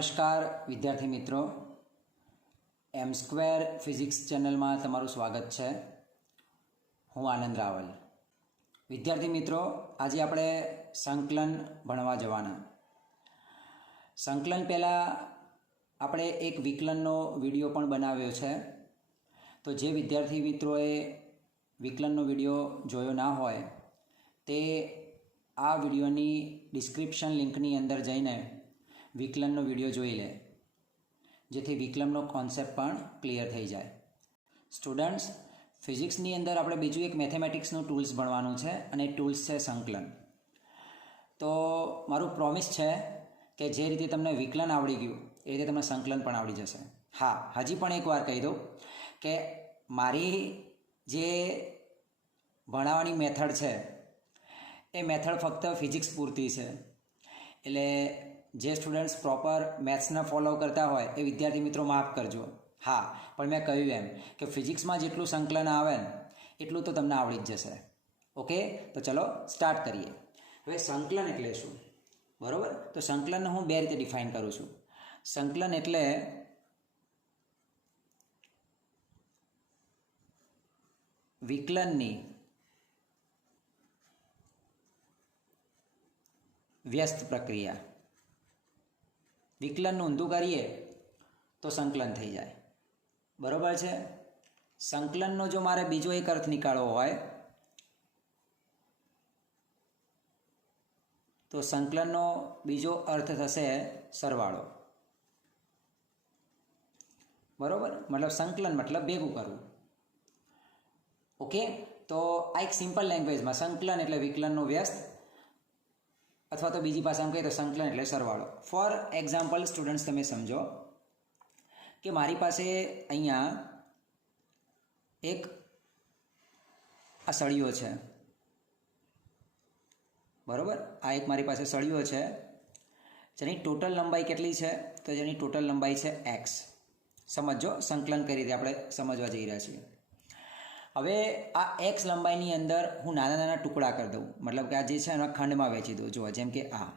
નમસ્કાર વિદ્યાર્થી મિત્રો, એમ સ્ક્વેર ફિઝિક્સ ચેનલમાં તમારું સ્વાગત છે. હું આનંદ રાવલ. વિદ્યાર્થી મિત્રો, આજે આપણે સંકલન ભણવા જવાના. સંકલન પહેલાં આપણે એક વિકલનનો વિડીયો પણ બનાવ્યો છે. તો જે વિદ્યાર્થી મિત્રોએ વિકલનનો વિડીયો જોયો ના હોય તે આ વિડીયોની ડિસ્ક્રિપ્શન લિંકની અંદર જઈને વિકલનનો વિડીયો જોઈ લે, જેથી વિકલનનો કોન્સેપ્ટ પણ ક્લિયર થઈ જાય. સ્ટુડન્ટ્સ, ફિઝિક્સની અંદર આપણે બીજું એક મેથેમેટિક્સનું ટૂલ્સ ભણવાનું છે અને એ ટૂલ્સ છે સંકલન. તો મારું પ્રોમિસ છે કે જે રીતે તમને વિકલન આવડી ગયું એ રીતે તમને સંકલન પણ આવડી જશે. હા, હજી પણ એકવાર કહી દઉં કે મારી જે ભણાવવાની મેથડ છે એ મેથડ ફક્ત ફિઝિક્સ પૂરતી છે. એટલે જે સ્ટુડન્ટ્સ પ્રોપર મેથ્સને ફોલો કરતા હોય એ વિદ્યાર્થી મિત્રો માફ કરજો. હા, પણ મેં કહ્યું એમ કે ફિઝિક્સમાં જેટલું સંકલન આવે ને એટલું તો તમને આવડી જ જશે. ઓકે, તો ચલો સ્ટાર્ટ કરીએ. હવે સંકલન એટલે શું, બરાબર? તો સંકલનને હું બે રીતે ડિફાઇન કરું છું. સંકલન એટલે વિકલનની વ્યસ્ત પ્રક્રિયા. વિકલનનું ઊંધું કરીએ તો સંકલન થઈ જાય, બરાબર છે? સંકલનનો જો મારે બીજો એક અર્થ નીકાળવો હોય તો સંકલનનો બીજો અર્થ થશે સરવાળો, બરાબર? મતલબ સંકલન મતલબ ભેગું કરવું. ઓકે, તો આ એક સિમ્પલ લેંગ્વેજમાં સંકલન એટલે વિકલનનો વ્યસ્ત, અથવા તો બીજી ભાષામાં કહીએ તો સંકલન એટલે સરવાળો. ફોર એક્ઝામ્પલ સ્ટુડન્ટ્સ, તમે સમજો કે મારી પાસે અહીંયા એક આ સળિયો છે, બરાબર? આ એક મારી પાસે સળિયો છે જેની ટોટલ લંબાઈ કેટલી છે? તો જેની ટોટલ લંબાઈ છે એક્સ. સમજો સંકલન કઈ રીતે આપણે સમજવા જઈ રહ્યા છીએ. હવે આ એક્સ લંબાઈની અંદર હું નાના નાના ટુકડા કરી દઉં, મતલબ કે આ જે છે એના ખંડમાં વહેંચી દઉં. જુઓ, જેમ કે આ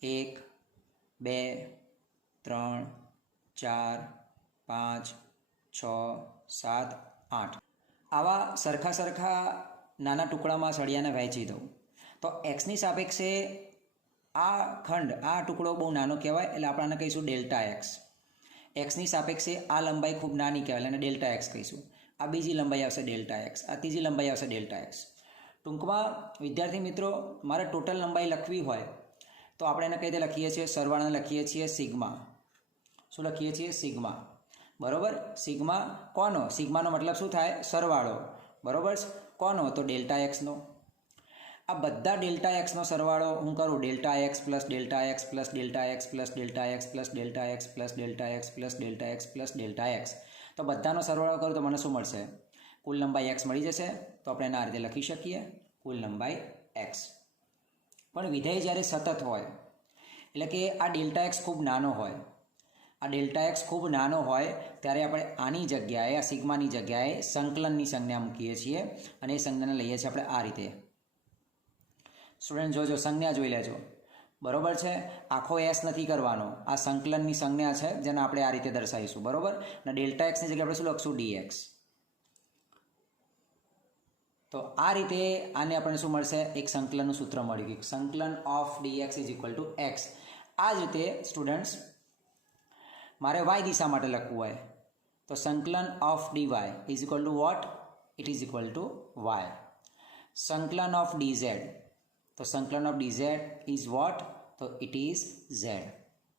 1, 2, 3, 4, 5, 6, 7, 8 આવા સરખા સરખા નાના ટુકડામાં સળિયાને વહેંચી દઉં. તો એક્સની સાપેક્ષે આ ખંડ, આ ટુકડો બહુ નાનો કહેવાય, એટલે આપણે આને કહીશું ડેલ્ટા એક્સ. એક્સની સાપેક્ષે આ લંબાઈ ખૂબ નાની કહેવાય, એને ડેલ્ટા એક્સ કહીશું. આ બીજી લંબાઈ આવશે ડેલ્ટા એક્સ, આ ત્રીજી લંબાઈ આવશે ડેલ્ટા એક્સ. ટૂંકમાં વિદ્યાર્થી મિત્રો, મારે ટોટલ લંબાઈ લખવી હોય તો આપણે એને કઈ રીતે લખીએ છીએ? સરવાળાને લખીએ છીએ સિગ્મા. શું લખીએ છીએ? સિગ્મા, બરાબર? સિગ્મા કોનો? સિગ્માનો મતલબ શું થાય? સરવાળો, બરાબર? કોનો? તો ડેલ્ટા એક્સનો. આ બધા ડેલ્ટા એક્સનો સરવાળો હું કરું, delta x plus delta x plus delta x plus delta x plus delta x plus delta x plus delta x plus delta x. તો બધાનો સરવાળો કરું તો મને શું મળશે? કુલ લંબાઈ એક્સ મળી જશે. તો આપણે એના રીતે લખી શકીએ, કુલ લંબાઈ એક્સ. પણ વિધેય જ્યારે સતત હોય, એટલે કે આ ડેલ્ટા એક્સ ખૂબ નાનો હોય, આ ડેલ્ટા એક્સ ખૂબ નાનો હોય ત્યારે આપણે આની જગ્યાએ, આ સિગ્માની જગ્યાએ સંકલનની સંજ્ઞા મૂકીએ છીએ અને એ સંજ્ઞાને લઈએ છીએ આપણે આ રીતે. સ્ટુડન્ટ જોજો, સંજ્ઞા જોઈ લેજો, બરાબર છે? આખો એસ નથી કરવાનો, આ સંકલનની સંજ્ઞા છે જેને આપણે આ રીતે દર્શાવીશું, બરાબર? અને ડેલ્ટા એક્સની જગ્યાએ આપણે શું લખશું? ડીએક્સ. તો આ રીતે આને આપણને શું મળશે? એક સંકલનનું સૂત્ર મળી ગયું, સંકલન of dx is equal to x. આ જ રીતે સ્ટુડન્ટ્સ, મારે વાય દિશા માટે લખવું હોય તો સંકલન of dy is equal to what? It is equal to y. સંકલન ઓફ ડીઝેડ, તો સંકલન ઓફ ડીઝેડ ઇઝ વોટ? તો ઇટ ઇઝ ઝેડ.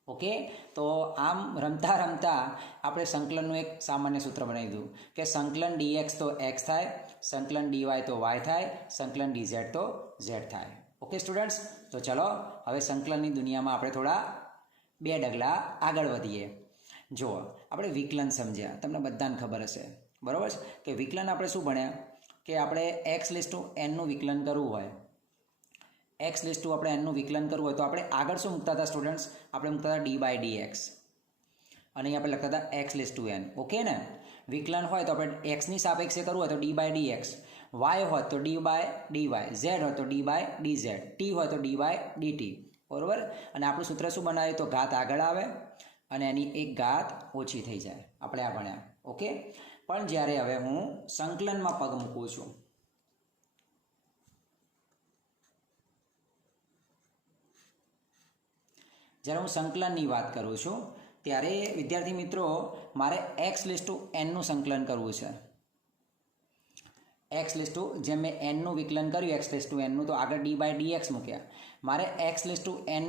ઓકે, તો આમ રમતા રમતા આપણે સંકલનનું એક સામાન્ય સૂત્ર બનાવી દીધું કે સંકલન ડીએક્સ તો એક્સ થાય, સંકલન ડીવાય તો વાય થાય, સંકલન ડીઝેડ તો ઝેડ થાય. ઓકે સ્ટુડન્ટ્સ, તો ચલો હવે સંકલનની દુનિયામાં આપણે થોડા 2 ડગલા આગળ વધીએ. જુઓ, આપણે વિકલન સમજ્યા, તમને બધાને ખબર હશે, બરાબર છે? કે વિકલન આપણે શું ભણ્યા કે આપણે એક્સ લેસ ટુ એનનું વિકલન કરવું હોય, એક્સ લેસ ટુ આપણે એનનું વિકલન કરવું હોય તો આપણે આગળ શું મૂકતા હતા સ્ટુડન્ટ્સ? આપણે મૂકતા હતા ડી બાય ડી એક્સ, અને અહીં આપણે લખતા હતા x less to n. Okay ને? વિકલન હોય તો આપણે એક્સની સાપેક્ષે કરવું હોય તો d by d x, y હોય તો d by d y, z હોય તો d by d z, t હોય તો ડી બાય ડી ટી. બરાબર. અને આપણું સૂત્ર શું બનાવ્યું? તો ઘાત આગળ આવે અને એની એક ઘાત ઓછી થઈ જાય. આપણે આ ભણ્યા. ઓકે. પણ જ્યારે હવે હું સંકલનમાં પગ મૂકું છું, જ્યારે હું સંકલનની વાત કરું છું ત્યારે વિદ્યાર્થી મિત્રો મારે x⁴n સંકલન કરવું છે. જેમ મેં nનું વિકલન કર્યું x⁴n તો આગળ d/dx મૂક્યા. મારે x⁴n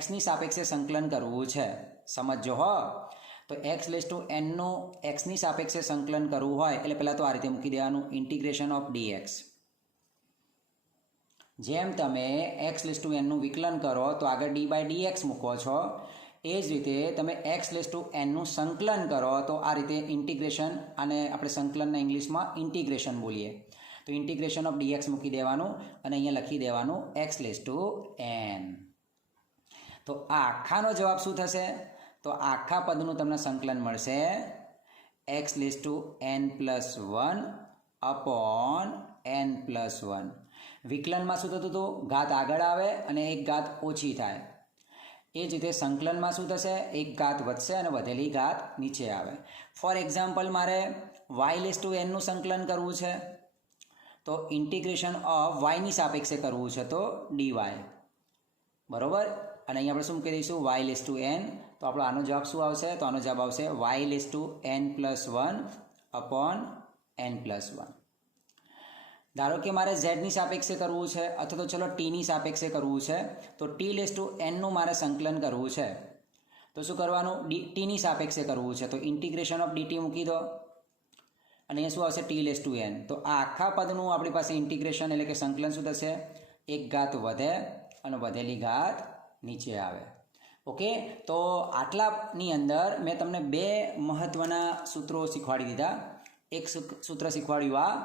xની સાપેક્ષે સંકલન કરવું છે. સમજો હો. તો x⁴n xની સાપેક્ષે સંકલન કરવું હોય એટલે પહેલાં તો આ રીતે મૂકી દેવાનું, ઇન્ટિગ્રેશન ઓફ dx. જેમ તમે x⁴n વિકલન કરો તો આગળ d/dx મૂકો છો, એ જ રીતે તમે x⁴n સંકલન કરો તો આ રીતે ઇન્ટિગ્રેશન, અને આપણે સંકલનના ઇંગ્લિશમાં ઇન્ટિગ્રેશન બોલીએ, તો ઇન્ટિગ્રેશન ઓફ dx મૂકી દેવાનું અને અહીંયા લખી દેવાનું x⁴n. તો આ આખાનો જવાબ શું થશે? તો આખા પદનું તમને સંકલન મળશે x⁴n+1 અપોન n+1. વિકલનમાં શું થતું હતું? ઘાત આગળ આવે અને એક ઘાત ઓછી થાય. એ જ રીતે સંકલનમાં શું થશે? એક ઘાત વધશે અને વધેલી ઘાત નીચે આવે. ફોર એક્ઝામ્પલ મારે y⁴n સંકલન કરવું છે તો ઇન્ટિગ્રેશન ઓફ yની સાપેક્ષે કરવું છે તો dy. બરાબર. અને અહીંયા આપણે શું કહી દઈશું? y⁴n. તો આપણો આનો જવાબ શું આવશે? તો આનો જવાબ આવશે y⁴n+1 અપોન n+1. ધારો કે મારે ઝેડની સાપેક્ષે કરવું છે અથવા તો ચલો ટીની સાપેક્ષે કરવું છે, તો t⁴nનું મારે સંકલન કરવું છે તો શું કરવાનું? ટીની સાપેક્ષે કરવું છે તો ઇન્ટિગ્રેશન ઓફ dt મૂકી દો અને અહીંયા શું આવશે? t⁴n. તો આ આખા પદનું આપણી પાસે ઇન્ટિગ્રેશન એટલે કે સંકલન શું થશે? એક ઘાત વધે અને વધેલી ઘાત નીચે આવે. ઓકે. તો આટલાની અંદર મેં તમને બે મહત્ત્વના સૂત્રો શીખવાડી દીધા. એક સૂત્ર શીખવાડ્યું આ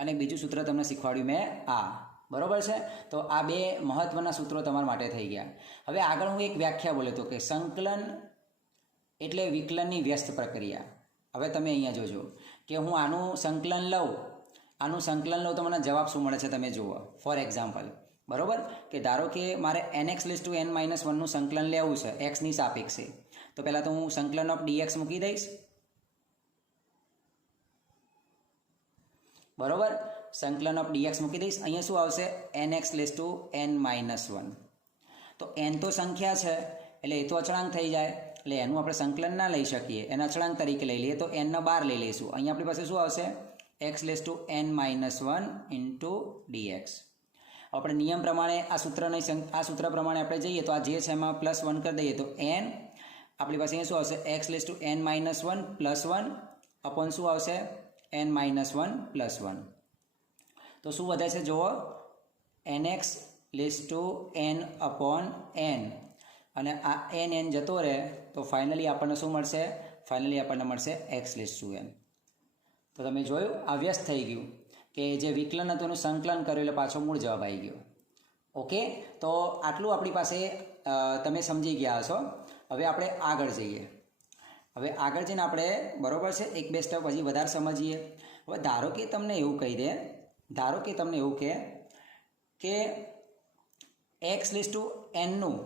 અને બીજું સૂત્ર તમને શીખવાડ્યું મેં આ. બરાબર છે. તો આ બે મહત્ત્વના સૂત્રો તમારા માટે થઈ ગયા. હવે આગળ હું એક વ્યાખ્યા બોલ્યો હતો કે સંકલન એટલે વિકલનની વ્યસ્ત પ્રક્રિયા. હવે તમે અહીંયા જોજો કે હું આનું સંકલન લઉં તો મને જવાબ શું મળે છે તમે જુઓ. ફોર એક્ઝામ્પલ, બરાબર, કે ધારો કે મારે nx⁻n−1નું સંકલન લેવું છે એક્સની સાપેક્ષે, તો પહેલાં તો હું સંકલન ઓફ dx મૂકી દઈશ. બરાબર. સંકલન ઓફ dx મૂકી દઈશ. અહીંયા શું આવશે? nx⁻n−1. તો n તો સંખ્યા છે એટલે એ તો અચળાંક થઈ જાય, એટલે એનું આપણે સંકલન ના લઈ શકીએ, એને અચળાંક તરીકે લઈ લઈએ તો n બહાર લઈ લઈશું. અહીંયા આપણી પાસે શું આવશે? x⁻n−1 into dx. આપણે નિયમ પ્રમાણે આ સૂત્ર પ્રમાણે આપણે જઈએ તો આ જે છે એમાં +1 કરી દઈએ તો n આપણી પાસે અહીંયા શું આવશે? x⁻n−1 +1 અપોન શું આવશે? n−1 +1. તો શું વધે છે જુઓ? nx⁻n અપોન n, અને આ n જતો રહે તો ફાઇનલી આપણને શું મળશે? ફાઇનલી આપણને મળશે x⁻n. તો તમે જોયું, આ વ્યસ્ત થઈ ગયું કે જે વિકલન હતું એનું સંકલન કર્યું એટલે પાછો મૂળ જવાબ આવી ગયો. ઓકે. તો આટલું આપણી પાસે તમે સમજી ગયા છો. હવે આપણે આગળ જઈએ. હવે આગળ જઈને આપણે, બરાબર છે, એક બે સ્ટેપ હજી વધારે સમજીએ. હવે ધારો કે તમને એવું કહી દે, કે x⁻nનું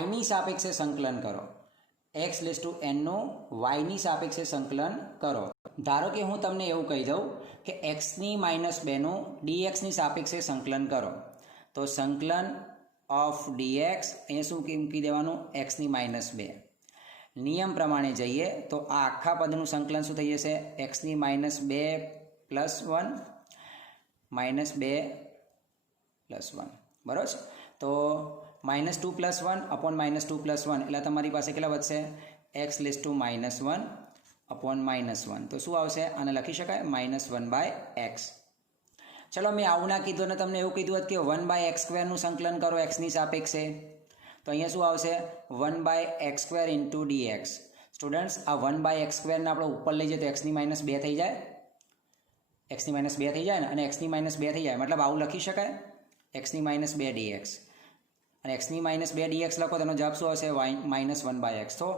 yની સાપેક્ષે સંકલન કરો. x⁻nનું yની સાપેક્ષે સંકલન કરો. ધારો કે હું તમને એવું કહી દઉં કે x⁻2નું dxની સાપેક્ષે સંકલન કરો. તો સંકલન ઓફ dx અહીંયા શું મૂકી દેવાનું? x⁻2. નિયમ પ્રમાણે જઈએ તો આ આખા પદનું સંકલન શું થઈ જશે? x⁻2 + 1 -2 + 1. બરાબર છે. તો -2 + 1 અપોન -2 + 1 એટલે તમારી પાસે કેટલા વધશે? x⁻1 upon -1. તો શું આવશે? આને લખી શકાય -1/x. ચલો મેં આવું ના કીધું અને તમને એવું કીધું હતું કે 1/x²નું સંકલન કરો એક્સની સાપેક્ષે, તો અહીંયા શું આવશે? 1/x² into dx. સ્ટુડન્ટ્સ, આ 1/x²ને આપણે ઉપર લઈ જઈએ તો x⁻2 થઈ જાય. x⁻2 થઈ જાય ને, અને x⁻2 થઈ જાય મતલબ આવું લખી શકાય x⁻2 dx. અને x⁻2 dx લખો તેનો જવાબ શું આવશે? -1/x. તો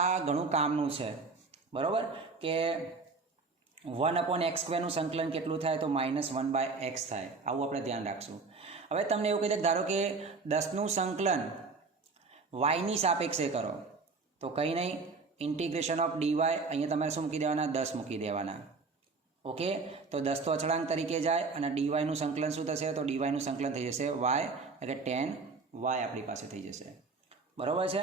આ ઘણું કામનું છે. બરાબર, કે 1/x²નું સંકલન કેટલું થાય? તો -1/x થાય. આવું આપણે ધ્યાન રાખશું. હવે તમને એવું કહી દે ધારો કે 10નું સંકલન વાયની સાપેક્ષે કરો તો કંઈ નહીં, ઇન્ટિગ્રેશન ઓફ ડીવાય અહીંયા તમારે શું મૂકી દેવાના? 10 મૂકી દેવાના. ઓકે, તો 10 તો અચળાંક તરીકે જાય અને ડીવાયનું સંકલન શું થશે? તો ડીવાયનું સંકલન થઈ જશે વાય, એટલે tan વાય આપણી પાસે થઈ જશે. બરાબર છે.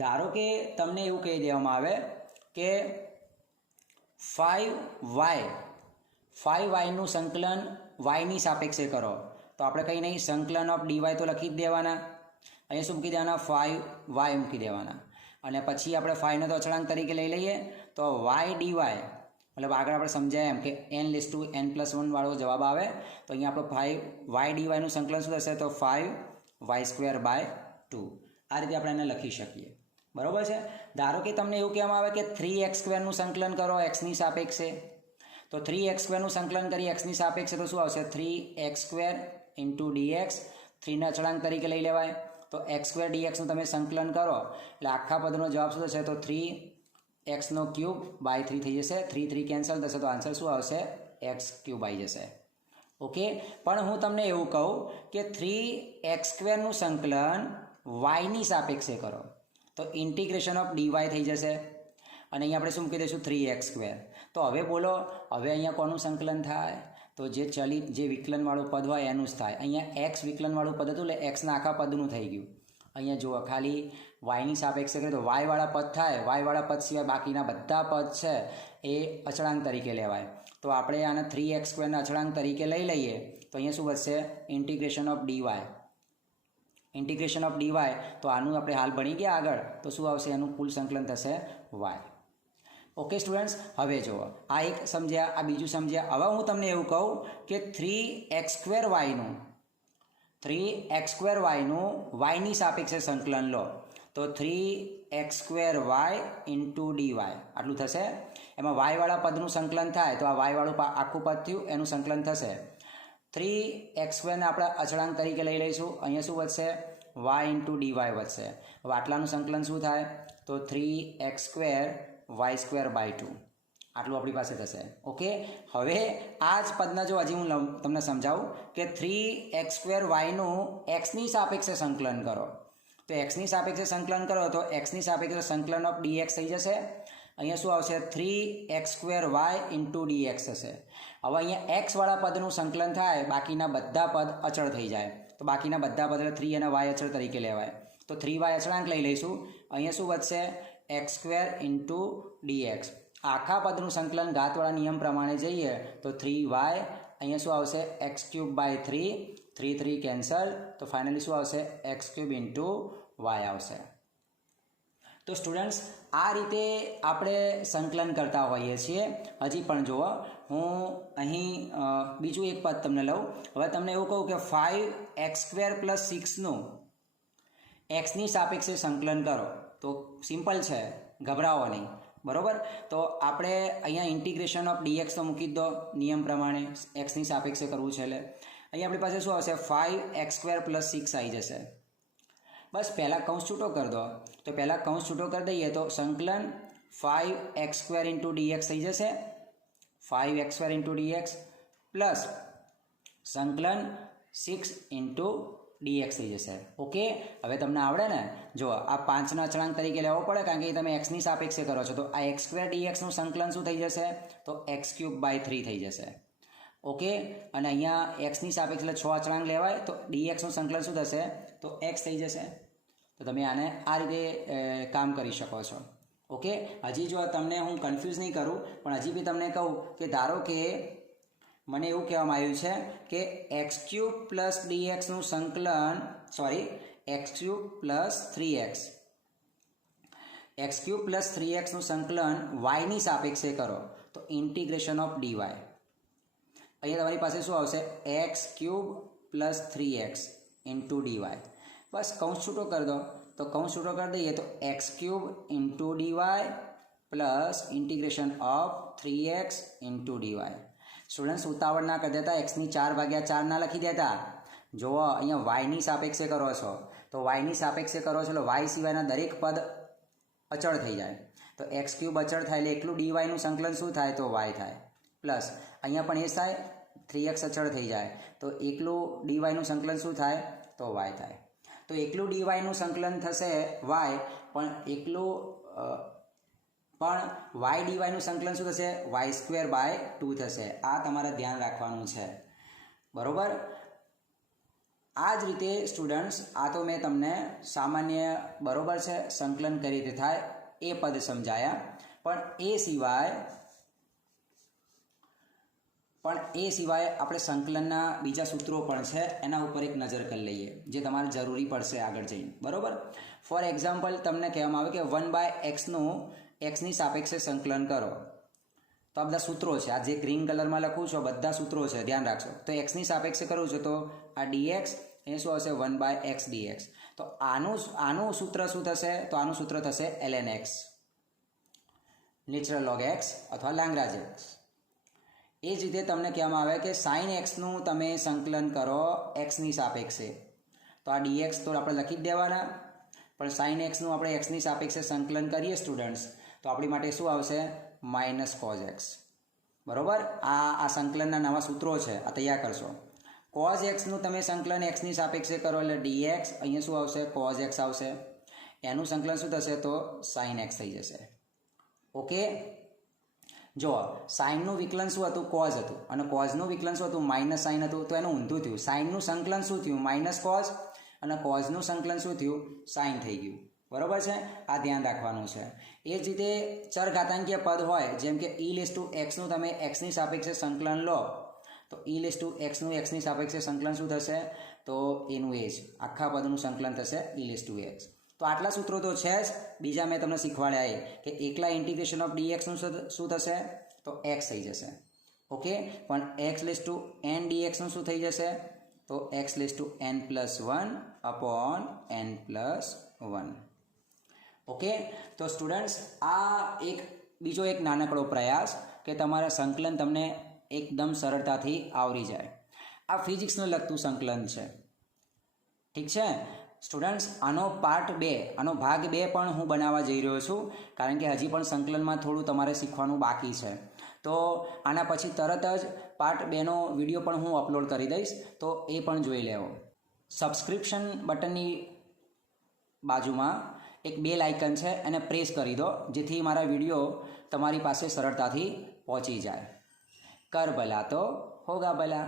ધારો કે તમને એવું કહી દેવામાં આવે કે 5yનું સંકલન વાયની સાપેક્ષે કરો તો આપણે કંઈ નહીં, સંકલન ઓફ ડીવાય તો લખી જ દેવાના. અહીંયા શું મૂકી દેવાના? 5y મૂકી દેવાના. અને પછી આપણે 5 તો અચળાંક તરીકે લઈ લઈએ તો વાય ડીવાય, મતલબ આગળ આપણે સમજાય એમ કે n+n+1 વાળો જવાબ આવે તો અહીંયા આપણો 5y ડીવાયનું સંકલન શું થશે? તો 5y²/2. આ રીતે આપણે એને લખી શકીએ. બરાબર છે. ધારો કે તમને એવું કહેવામાં આવે કે 3x²નું સંકલન કરો એક્સની સાપેક્ષે, તો 3x²નું સંકલન કરી એક્સની સાપેક્ષે તો શું આવશે? 3x² × dx, 3 ને અચળાંક તરીકે લઈ લેવાય તો x² dx નું તમે સંકલન કરો એટલે આખા પદનો જવાબ શું થશે? તો 3x³ / 3 થઈ જશે. 3 3 કેન્સલ થશે તો આન્સર શું આવશે? x³ આવી જશે. ઓકે, પણ હું તમને એવું કહું કે 3x²નું સંકલન વાયની સાપેક્ષે કરો તો ઇન્ટિગ્રેશન ઓફ ડીવાય થઈ જશે અને અહીંયા આપણે શું મૂકી દઈશું? 3x². તો હવે બોલો, હવે અહીંયા કોનું સંકલન થાય? તો જે વિકલનવાળું પદ હોય એનું જ થાય. અહીંયા એક્સ વિકલનવાળું પદ હતું એટલે એક્સના આખા પદનું થઈ ગયું. અહીંયા જુઓ, ખાલી વાયની સાપેક્ષે કરીએ તો વાયવાળા પદ થાય. વાયવાળા પદ સિવાય બાકીના બધા પદ છે એ અચળાંક તરીકે લેવાય. તો આપણે આને 3x²ને અચળાંક તરીકે લઈ લઈએ તો અહીંયા શું વધશે? Integration of dy. Integration of dy તો આનું આપણે હાલ ભણી ગયા આગળ, તો શું આવશે? એનું કુલ સંકલન થશે વાય. ઓકે સ્ટુડન્ટ્સ, હવે જુઓ, આ એક સમજ્યા, આ બીજું સમજ્યા. હવે હું તમને એવું કહું કે 3x²yનું વાયની સાપેક્ષે સંકલન લો તો 3x²y × dy આટલું થશે. એમાં વાયવાળા પદનું સંકલન થાય તો આ વાયવાળું આખું પદ થયું એનું સંકલન થશે. 3x² ને આપણે અચળાંક તરીકે લઈ લઈશું. અહીંયા શું વધશે? y × dy વધશે. હવે આટલાનું સંકલન શું થાય? તો 3x²y²/2 આટલું આપણી પાસે થશે. ઓકે, હવે આ જ પદના જો હજી હું તમને સમજાવું કે 3x²yનું એક્સની સાપેક્ષે સંકલન કરો તો એક્સની સાપેક્ષે સંકલન કરો તો એક્સની સાપેક્ષે સંકલન ઓફ dx થઈ જશે. અહીંયા શું આવશે? 3x²y × dx થશે. હવે અહીંયા એક્સવાળા પદનું સંકલન થાય, બાકીના બધા પદ અચળ થઈ જાય તો બાકીના બધા પદ 3 અને y અચળ તરીકે લેવાય તો 3y અચળાંક લઈ લઈશું. અહીંયા શું વધશે? x² × dx. આખા પદનું સંકલન ઘાતવાળા નિયમ પ્રમાણે જઈએ તો 3y, અહીંયા શું આવશે? x³ / 3 3 કેન્સલ તો ફાઇનલી શું આવશે? x³ × y આવશે. તો સ્ટુડન્ટ્સ, આ રીતે આપણે સંકલન કરતા હોઈએ છીએ. હજી પણ જુઓ, હું અહીં બીજું એક પદ તમને લઉં. હવે તમને એવું કહું કે 5x² + 6નું એક્સની સાપેક્ષે સંકલન કરો તો સિમ્પલ છે, ગભરાવો નહીં. બરાબર, તો આપણે અહીંયા ઇન્ટિગ્રેશન ઓફ dx તો મૂકી દો નિયમ પ્રમાણે, એક્સની સાપેક્ષે કરવું છે એટલે અહીંયા આપણી પાસે શું આવશે? 5x² + 6 આવી જશે. બસ પહેલાં કૌંસ છૂટો કરી દો. તો પહેલાં કૌંસ છૂટો કરી દઈએ તો સંકલન 5x² × dx થઈ જશે. 5x² × dx પ્લસ સંકલન 6 × dx થઈ જશે. ઓકે, હવે તમને આવડે ને? જો આ 5ના અચળાંક તરીકે લેવો પડે કારણ કે તમે એક્સની સાપેક્ષે કરો છો તો આ x² dxનું સંકલન શું થઈ જશે? તો x³ / 3 થઈ જશે. ઓકે, અને અહીંયા એક્સની સાપેક્ષે 6 અચળાંક લેવાય તો dxનું સંકલન શું થશે? તો x થઈ જશે. તો તમે આને આ રીતે કામ કરી શકો છો. ઓકે, હજી જો તમને હું કન્ફ્યુઝ નહીં કરું પણ હજી બી તમને કહું કે ધારો કે મને એવું કહેવામાં આવ્યું છે કે x³ + dxનું સંકલન x³ + 3x + 3xનું સંકલન yની સાપેક્ષે કરો તો ઇન્ટિગ્રેશન ઓફ dy. અહીંયા તમારી પાસે શું આવશે? x³ + 3x × dy. બસ કૌંસ છૂટો કરી દો. તો કૌંસ છૂટો કરી દઈએ તો x³ × dy plus integration of 3x × dy. Students, ઉતાવળ ના કરી દેતા, x ની 4/4 ના લખી દેતા. જુઓ, અહીંયા વાયની સાપેક્ષે કરો છો તો વાયની સાપેક્ષે કરો છો એટલે વાય સિવાયના દરેક પદ અચળ થઈ જાય તો x³ અચળ થાય એટલે એકલું dy નું સંકલન શું થાય? તો y થાય. પ્લસ અહીંયા પણ એ થાય 3x અચળ થઈ જાય તો એકલું ડીવાયનું સંકલન શું થાય તો વાય થાય. તો એકલું ડીવાયનું સંકલન થશે વાય, પણ એકલું વાય ડીવાયનું સંકલન શું થશે y²/2 થશે. આ તમારે ધ્યાન રાખવાનું છે, બરાબર. આ જ રીતે સ્ટુડન્ટ્સ, આ તો મેં તમને સામાન્ય બરાબર છે સંકલન કઈ રીતે થાય એ પદ સમજાયા, પણ એ સિવાય આપણે સંકલનના બીજા સૂત્રો પણ છે, એના ઉપર એક નજર કરી લઈએ જે તમારે જરૂરી પડશે આગળ જઈને, બરાબર. ફોર એક્ઝામ્પલ તમને કહેવામાં આવે કે 1/xનું એક્સની સાપેક્ષે સંકલન કરો. તો આ બધા સૂત્રો છે, આ જે ગ્રીન કલરમાં લખું છું બધા સૂત્રો છે, ધ્યાન રાખજો. તો એક્સની સાપેક્ષે કરું છું તો આ ડીએક્સ એ શું હશે 1/x dx. તો આનું સૂત્ર શું થશે તો આનું સૂત્ર થશે ln x, natural log x અથવા લાંગ્રાજ x. એ જ રીતે તમને કહેવામાં આવે કે સાઇન એક્સનું તમે સંકલન કરો એક્સની સાપેક્ષે, તો આ dx તો આપણે લખી જ દેવાના, પણ સાઇન એક્સનું આપણે એક્સની સાપેક્ષે સંકલન કરીએ સ્ટુડન્ટ્સ તો આપણી માટે શું આવશે -cos x, બરાબર. આ સંકલનના નવા સૂત્રો છે, આ તૈયાર કરશો. cos xનું તમે સંકલન એક્સની સાપેક્ષે કરો એટલે dx, અહીંયા શું આવશે cos x આવશે, એનું સંકલન શું થશે તો sin x થઈ જશે. ઓકે, જો સાઇનનું વિકલન શું હતું cos હતું, અને cosનું વિકલન શું હતું -sin હતું, તો એનું ઊંધું થયું. સાઇનનું સંકલન શું થયું -cos, અને cosનું સંકલન શું થયું sin થઈ ગયું, બરાબર છે. આ ધ્યાન રાખવાનું છે. એ જ રીતે ચરઘાતાંકીય પદ હોય જેમ કે e⁻x નું તમે એક્સની સાપેક્ષે સંકલન લો તો e⁻xનું એક્સની સાપેક્ષે સંકલન શું થશે તો એનું એ જ આખા પદનું સંકલન થશે e⁻x. તો આટલા સૂત્રો તો છે જ, બીજા મેં તમને શીખવાડ્યા એ કે એકલા ઇન્ટિગ્રેશન ઓફ dxનું શું થશે તો x થઈ જશે. ઓકે, પણ x⁻n dxનું શું થઈ જશે તો x⁻n+1/n+1. ઓકે, તો સ્ટુડન્ટ્સ આ બીજો એક નાનકડો પ્રયાસ કે તમારા સંકલન તમને એકદમ સરળતાથી આવરી જાય. આ ફિઝિક્સને લગતું સંકલન છે, ઠીક છે સ્ટુડન્ટ્સ. આનો પાર્ટ 2, આનો ભાગ 2 પણ હું બનાવવા જઈ રહ્યો છું, કારણ કે હજી પણ સંકલનમાં થોડું તમારે શીખવાનું બાકી છે. તો આના પછી તરત જ પાર્ટ 2નો વિડીયો પણ હું અપલોડ કરી દઈશ, તો એ પણ જોઈ લેવો. સબસ્ક્રિપ્શન બટનની બાજુમાં એક બેલ આઇકન છે, એને પ્રેસ કરી દો જેથી મારા વિડીયો તમારી પાસે સરળતાથી પહોંચી જાય. કર ભલા તો હોગા ભલા.